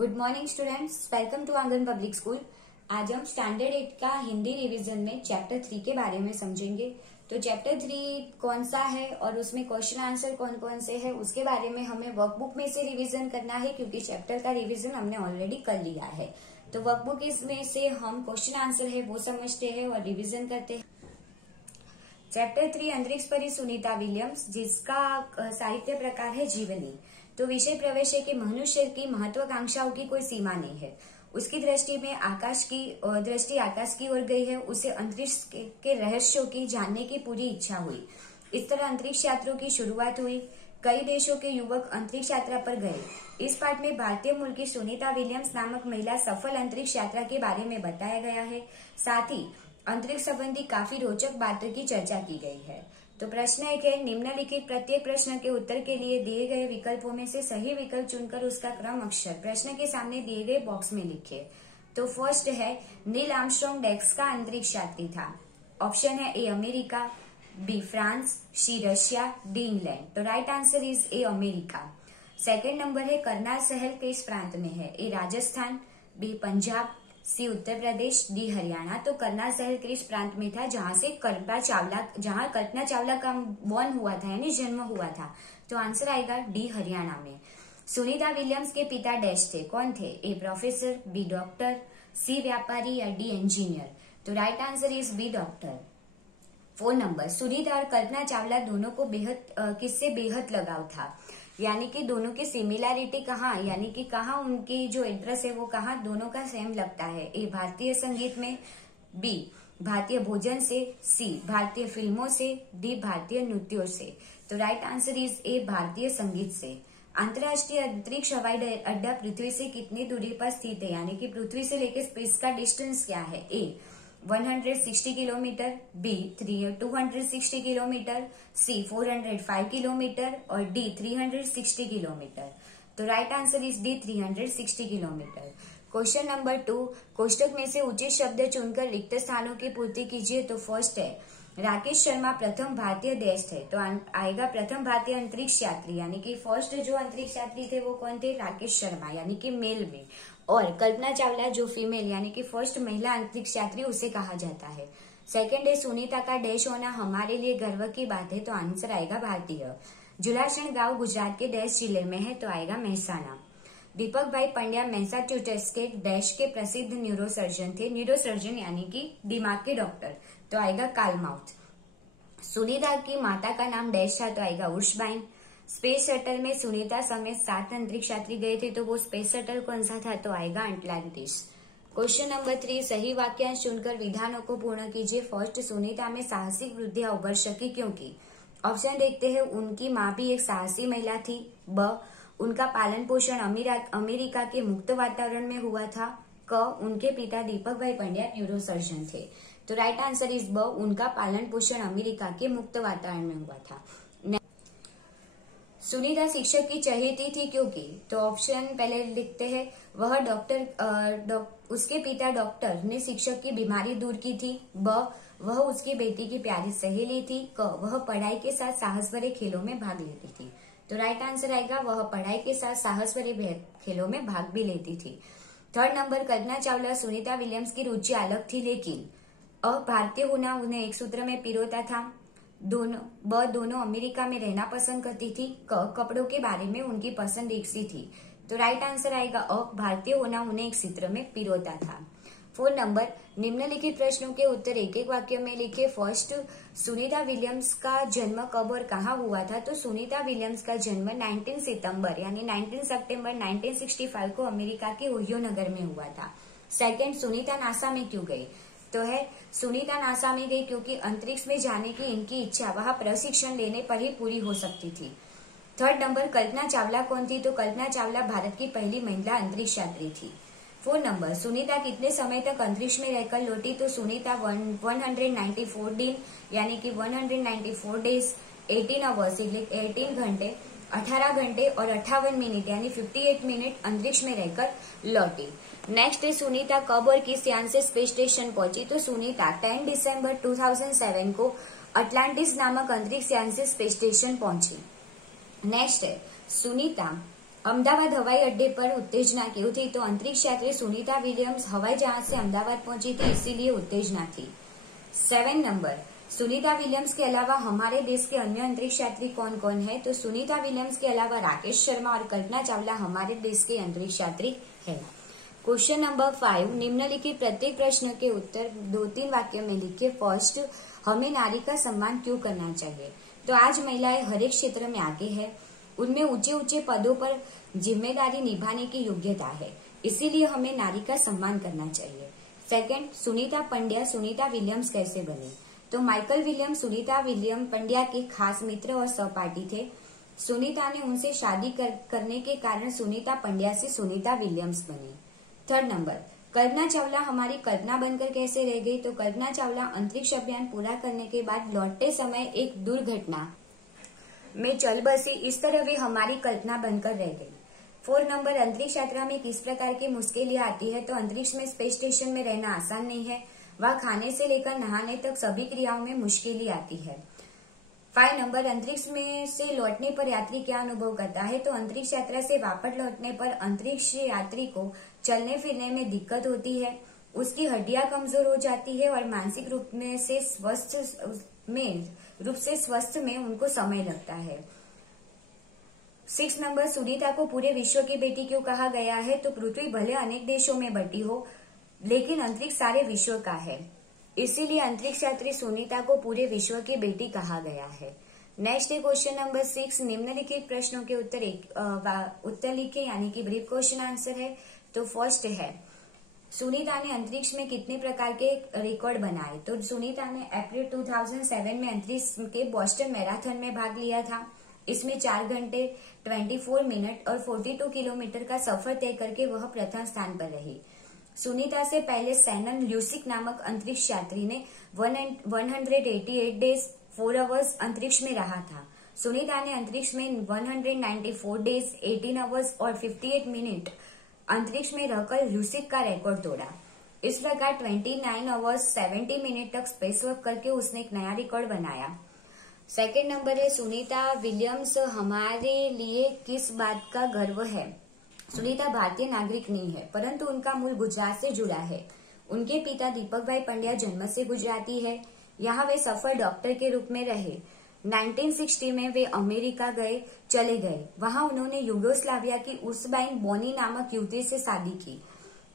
Good morning students, welcome to Aangan public school. आज हम standard 8 का हिंदी रिवीजन में चैप्टर 3 के बारे में समझेंगे। तो चैप्टर 3 कौन सा है और उसमें क्वेश्चन आंसर कौन कौन से है उसके बारे में हमें वर्कबुक में से रिवीजन करना है, क्योंकि चैप्टर का रिवीजन हमने ऑलरेडी कर लिया है। तो वर्कबुक इसमें से हम क्वेश्चन आंसर है वो समझते हैं और रिविजन करते हैं। चैप्टर 3 अंतरिक्ष परी सुनीता विलियम्स, जिसका साहित्य प्रकार है जीवनी। तो विषय प्रवेश है कि मनुष्य की महत्वाकांक्षाओं की कोई सीमा नहीं है। उसकी दृष्टि में आकाश की ओर गई है। उसे अंतरिक्ष के रहस्यों की जानने की पूरी इच्छा हुई। इस तरह अंतरिक्ष यात्रा की शुरुआत हुई। कई देशों के युवक अंतरिक्ष यात्रा पर गए। इस पाठ में भारतीय मूल की सुनीता विलियम्स नामक महिला सफल अंतरिक्ष यात्रा के बारे में बताया गया है। साथ ही अंतरिक्ष संबंधी काफी रोचक बातों की चर्चा की गई है। तो प्रश्न एक है, निम्नलिखित प्रत्येक प्रश्न के उत्तर के लिए दिए गए विकल्पों में से सही विकल्प चुनकर उसका क्रम अक्षर प्रश्न के सामने दिए गए बॉक्स में लिखे। तो फर्स्ट है, नील आर्मस्ट्रांग डेक्स का अंतरिक्ष यात्री था। ऑप्शन है A America, B France, C Russia, D England. तो right answer is A America. Second number है, करनाल शहर किस प्रांत में है? A Rajasthan, B Punjab, C Uttar Pradesh, D Haryana. तो करनाल शहर किस प्रांत में था? जहां कल्पना चावला का बॉर्न हुआ था, यानी जन्म हुआ था। तो आंसर आएगा डी हरियाणा में। सुनीता विलियम्स के पिता डैश थे, कौन थे? A professor, B doctor, C व्यापारी या डी इंजीनियर। तो right answer is B doctor. 4 number, Sunita और कल्पना चावला दोनों को किससे बेहद लगाव था? यानी कि दोनों की सिमिलैरिटी कहाँ, यानी कि कहाँ उनकी जो इंटरेस्ट है वो कहाँ दोनों का सेम लगता है? ए भारतीय संगीत में, बी भारतीय भोजन से, सी भारतीय फिल्मों से, डी भारतीय नृत्यों से। तो राइट आंसर इज ए भारतीय संगीत से। अंतर्राष्ट्रीय अंतरिक्ष हवाई अड्डा पृथ्वी से कितनी दूरी पर स्थित है? यानी कि पृथ्वी से लेकर स्पेस का डिस्टेंस क्या है? ए 160 किलोमीटर, बी 260 किलोमीटर, सी 405 किलोमीटर और डी 360 किलोमीटर। तो right answer is D 360 kilometre. Question number 2, कोष्टक में से उचित शब्द चुनकर रिक्त स्थानों की पूर्ति कीजिए। तो फर्स्ट है, राकेश शर्मा प्रथम भारतीय देश थे। तो आएगा प्रथम भारतीय अंतरिक्ष यात्री, यानी कि फर्स्ट जो अंतरिक्ष यात्री थे वो कौन थे? राकेश शर्मा, यानी कि मेल में। और कल्पना चावला जो फीमेल, यानी कि फर्स्ट महिला अंतरिक्ष यात्री उसे कहा जाता है। सेकंड है, सुनीता का डैश होना हमारे लिए गर्व की बात है। तो आंसर आएगा भारतीय। जुलासण गांव गुजरात के डैश जिले में है। तो आएगा महसाना। दीपक भाई पंड्या मैसाचुसेट्स के डैश के प्रसिद्ध न्यूरोसर्जन थे। न्यूरोसर्जन यानी कि दिमाग के डॉक्टर। तो आएगा कालमाउथ। सुनीता की माता का नाम डैश था। तो आएगा उर्शबाइन। स्पेस शटल में सुनीता समेत 7 अंतरिक्ष यात्री गए थे। तो वो स्पेस शटल कौन सा था? तो आएगा अटलांटिस। क्वेश्चन नंबर 3, सही वाक्यांश चुनकर विधानों को पूर्ण कीजिए। फर्स्ट, सुनीता में साहसिक वृद्धियां उभर सकी क्योंकि? ऑप्शन देखते हैं, उनकी माँ भी एक साहसी महिला थी, ब उनका पालन पोषण अमेरिका के मुक्त वातावरण में हुआ था, क उनके पिता दीपक भाई पंड्या न्यूरोसर्जन थे। तो राइट आंसर इज ब उनका पालन पोषण अमेरिका के मुक्त वातावरण में हुआ था। सुनीता शिक्षक की चहेती थी क्योंकि? तो ऑप्शन पहले लिखते हैं, वह उसके पिता डॉक्टर ने शिक्षक की बीमारी दूर की थी, ब वह उसकी बेटी की प्यारी सहेली थी, क वह पढ़ाई के साथ साहस भरे खेलों में भाग लेती थी। तो राइट आंसर आएगा, वह पढ़ाई के साथ साहस भरे खेलों में भाग भी लेती थी। Third number, Kalpana Chawla Sunita Williams की रुचि अलग थी, लेकिन अ भारतीय होना उन्हें एक सूत्र में पिरोता था, दोनों अमेरिका में रहना पसंद करती थी, क कपड़ों के बारे में उनकी पसंद एक सी थी। तो राइट आंसर आएगा अ भारतीय होना उन्हें एक सूत्र में पिरोता था। 4 नंबर, निम्नलिखित प्रश्नों के उत्तर एक एक वाक्य में लिखे। फर्स्ट, सुनीता विलियम्स का जन्म कब और कहाँ हुआ था? तो सुनीता विलियम्स का जन्म 19 सितंबर यानी 19 सितंबर 1965 को अमेरिका के ओहियो नगर में हुआ था। सेकंड, सुनीता नासा में क्यों गई? तो है, सुनीता नासा में गई क्योंकि अंतरिक्ष में जाने की इनकी इच्छा वहां प्रशिक्षण लेने पर ही पूरी हो सकती थी। थर्ड नंबर, कल्पना चावला कौन थी? तो कल्पना चावला भारत की पहली महिला अंतरिक्ष यात्री थी। 4 नंबर, सुनीता कितने समय तक अंतरिक्ष में रहकर लौटी? तो सुनीता 194 दिन यानी कि 194 डेज 18 आवर्स 18 घंटे 18 घंटे और 58 मिनट यानी 58 मिनट अंतरिक्ष में रहकर लौटी। नेक्स्ट है, सुनीता कब और किस यान से स्पेस स्टेशन पहुंची? तो सुनीता 10 दिसंबर 2007 को अटलांटिस नामक अंतरिक्ष यान से स्पेस स्टेशन पहुंची। नेक्स्ट है, सुनीता अहमदाबाद हवाई अड्डे पर उत्तेजना क्यों थी? तो अंतरिक्ष यात्री सुनीता विलियम्स हवाई जहाज से अहमदाबाद पहुंची थी, इसीलिए उत्तेजना थी। 7 नंबर, सुनीता विलियम्स के अलावा हमारे देश के अन्य अंतरिक्ष यात्री कौन कौन है? तो सुनीता विलियम्स के अलावा राकेश शर्मा और कल्पना चावला हमारे देश के अंतरिक्ष यात्री है। क्वेश्चन नंबर 5, निम्नलिखित प्रत्येक प्रश्न के उत्तर 2-3 वाक्यों में लिखिए। फर्स्ट, हमें नारी का सम्मान क्यों करना चाहिए? तो आज महिलाएं हर एक क्षेत्र में आगे है, उनमें ऊंचे ऊंचे पदों पर जिम्मेदारी निभाने की योग्यता है, इसीलिए हमें नारी का सम्मान करना चाहिए। सेकंड, सुनीता पंड्या सुनीता विलियम्स कैसे बनी? तो Michael Williams Sunita William Pandya के खास मित्र और सहपाठी थे। सुनीता ने उनसे शादी करने के कारण सुनीता पंड्या से सुनीता विलियम्स बनी। थर्ड नंबर, कल्पना चावला हमारी कल्पना बनकर कैसे रह गई? तो कल्पना चावला अंतरिक्ष अभियान पूरा करने के बाद लौटते समय एक दुर्घटना में चल बसी, इस तरह वे हमारी कल्पना बनकर रह गई। 4 नंबर, अंतरिक्ष यात्रा में किस प्रकार की मुश्किलें आती है? तो अंतरिक्ष में स्पेस स्टेशन में रहना आसान नहीं है, वह खाने से लेकर नहाने तक सभी क्रियाओं में मुश्किलें आती है। 5 नंबर, अंतरिक्ष में से लौटने पर यात्री क्या अनुभव करता है? तो अंतरिक्ष यात्रा से वापस लौटने पर अंतरिक्ष यात्री को चलने फिरने में दिक्कत होती है, उसकी हड्डियां कमजोर हो जाती है और मानसिक रूप से स्वस्थ में उनको समय लगता है। 6 नंबर, सुनीता को पूरे विश्व की बेटी क्यों कहा गया है? तो पृथ्वी भले अनेक देशों में बटी हो, लेकिन अंतरिक्ष सारे विश्व का है, इसीलिए अंतरिक्ष यात्री सुनीता को पूरे विश्व की बेटी कहा गया है। नेक्स्ट है क्वेश्चन नंबर 6, निम्नलिखित प्रश्नों के उत्तर लिखे, यानी कि ब्रीफ क्वेश्चन आंसर है। तो फर्स्ट है, सुनीता ने अंतरिक्ष में कितने प्रकार के रिकॉर्ड बनाए? तो सुनीता ने अप्रैल 2007 में अंतरिक्ष के बोस्टन मैराथन में भाग लिया था। इसमें 4 घंटे 24 मिनट और 42 किलोमीटर का सफर तय करके वह प्रथम स्थान पर रही। सुनीता से पहले सैनन ल्यूसिक नामक अंतरिक्ष यात्री ने 188 डेज 4 आवर्स अंतरिक्ष में रहा था। सुनीता ने अंतरिक्ष में 194 डेज 18 आवर्स और 58 मिनट अंतरिक्ष में रहकर ल्यूसिक का रिकॉर्ड तोड़ा। इस प्रकार 29 आवर्स 70 मिनट तक स्पेस वर्क करके उसने एक नया रिकॉर्ड बनाया। सेकेंड नंबर है, सुनीता विलियम्स हमारे लिए किस बात का गर्व है? सुनीता भारतीय नागरिक नहीं है, परंतु उनका मूल गुजरात से जुड़ा है। उनके पिता दीपक भाई पंड्या जन्म से गुजराती है। यहाँ वे सफल डॉक्टर के रूप में रहे। 1960 में वे अमेरिका चले गए। वहां उन्होंने यूगोस्लाविया की उर्सबाइन बोनी नामक युवती से शादी की।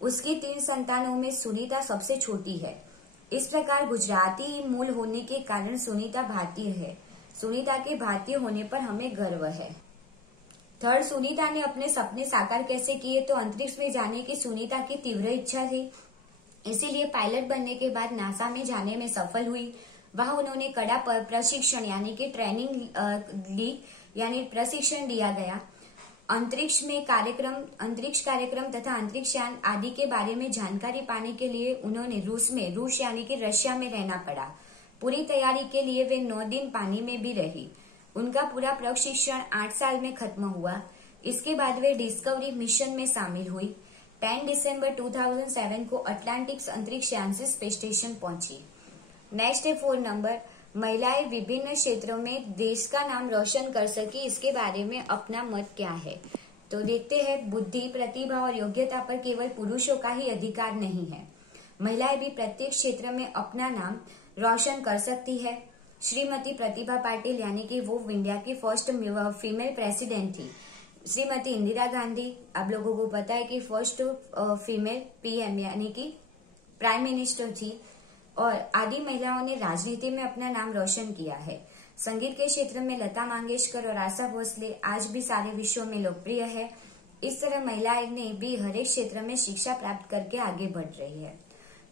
उसकी 3 संतानों में सुनीता सबसे छोटी है। इस प्रकार गुजराती मूल होने के कारण सुनीता भारतीय है। सुनीता के भारतीय होने पर हमें गर्व है। थर्ड, सुनीता ने अपने सपने साकार कैसे किए? तो अंतरिक्ष में जाने की सुनीता की तीव्र इच्छा थी, इसीलिए पायलट बनने के बाद नासा में जाने में सफल हुई। वहां उन्होंने कड़ा प्रशिक्षण यानी कि ट्रेनिंग ली, यानी प्रशिक्षण दिया गया। अंतरिक्ष कार्यक्रम तथा अंतरिक्ष यान आदि के बारे में जानकारी पाने के लिए उन्होंने रूस यानी कि रशिया में रहना पड़ा। पूरी तैयारी के लिए वे 9 दिन पानी में भी रही। उनका पूरा प्रशिक्षण 8 साल में खत्म हुआ। इसके बाद वे डिस्कवरी मिशन में शामिल हुई। 10 दिसंबर 2007 को अटलांटिक अंतरिक्ष यान से स्पेस स्टेशन पहुंची। नेक्स्ट है 4 नंबर, महिलाएं विभिन्न क्षेत्रों में देश का नाम रोशन कर सकी, इसके बारे में अपना मत क्या है? तो देखते हैं, बुद्धि, प्रतिभा और योग्यता पर केवल पुरुषों का ही अधिकार नहीं है। महिलाएं भी प्रत्येक क्षेत्र में अपना नाम रोशन कर सकती है। श्रीमती प्रतिभा पाटिल यानी कि वो इंडिया की फर्स्ट फीमेल प्रेसिडेंट थी। श्रीमती इंदिरा गांधी, आप लोगों को पता है कि फर्स्ट फीमेल पीएम यानी कि प्राइम मिनिस्टर थी। और आदि महिलाओं ने राजनीति में अपना नाम रोशन किया है। संगीत के क्षेत्र में लता मंगेशकर और आशा भोसले आज भी सारे विश्व में लोकप्रिय है। इस तरह महिलाएं ने भी हर एक क्षेत्र में शिक्षा प्राप्त करके आगे बढ़ रही है।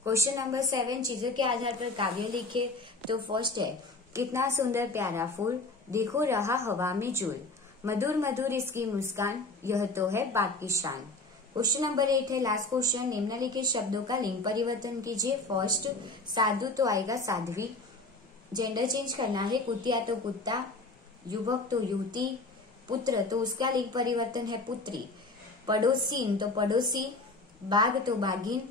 क्वेश्चन नंबर 7, चीजों के आधार पर काव्य लिखे। तो फर्स्ट है, कितना सुंदर प्यारा फूल, देखो रहा हवा में झूल, मधुर मधुर इसकी मुस्कान, यह तो है बाग की शान। क्वेश्चन नंबर 8 है लास्ट क्वेश्चन, निम्नलिखित शब्दों का लिंग परिवर्तन कीजिए। फर्स्ट, साधु तो आएगा साध्वी, जेंडर चेंज करना है, कुतिया तो कुत्ता, युवक तो युवती, पुत्र तो उसका लिंग परिवर्तन है पुत्री, पड़ोसीन तो पड़ोसी, बाघ तो बाघिन,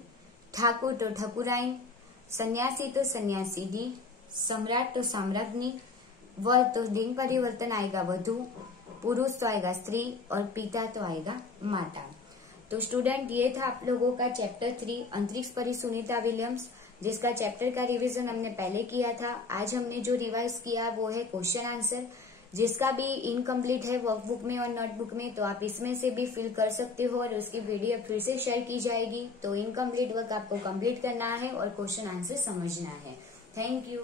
ठाकुर तो ठकुराइन, सन्यासी तो सन्यासिनी, सम्राट तो साम्राज्ञी, वर तो लिंग परिवर्तन आएगा वधु, पुरुष तो आएगा स्त्री और पिता तो आएगा माता। तो स्टूडेंट ये था आप लोगों का चैप्टर 3 अंतरिक्ष परी सुनीता विलियम्स, जिसका चैप्टर का रिवीजन हमने पहले किया था। आज हमने जो रिवाइज किया वो है क्वेश्चन आंसर, जिसका भी इनकम्प्लीट है वर्कबुक में और नोटबुक में, तो आप इसमें से भी फिल कर सकते हो और उसकी वीडियो फिर से शेयर की जाएगी। तो इनकम्प्लीट वर्क आपको कंप्लीट करना है और क्वेश्चन आंसर समझना है। Thank you.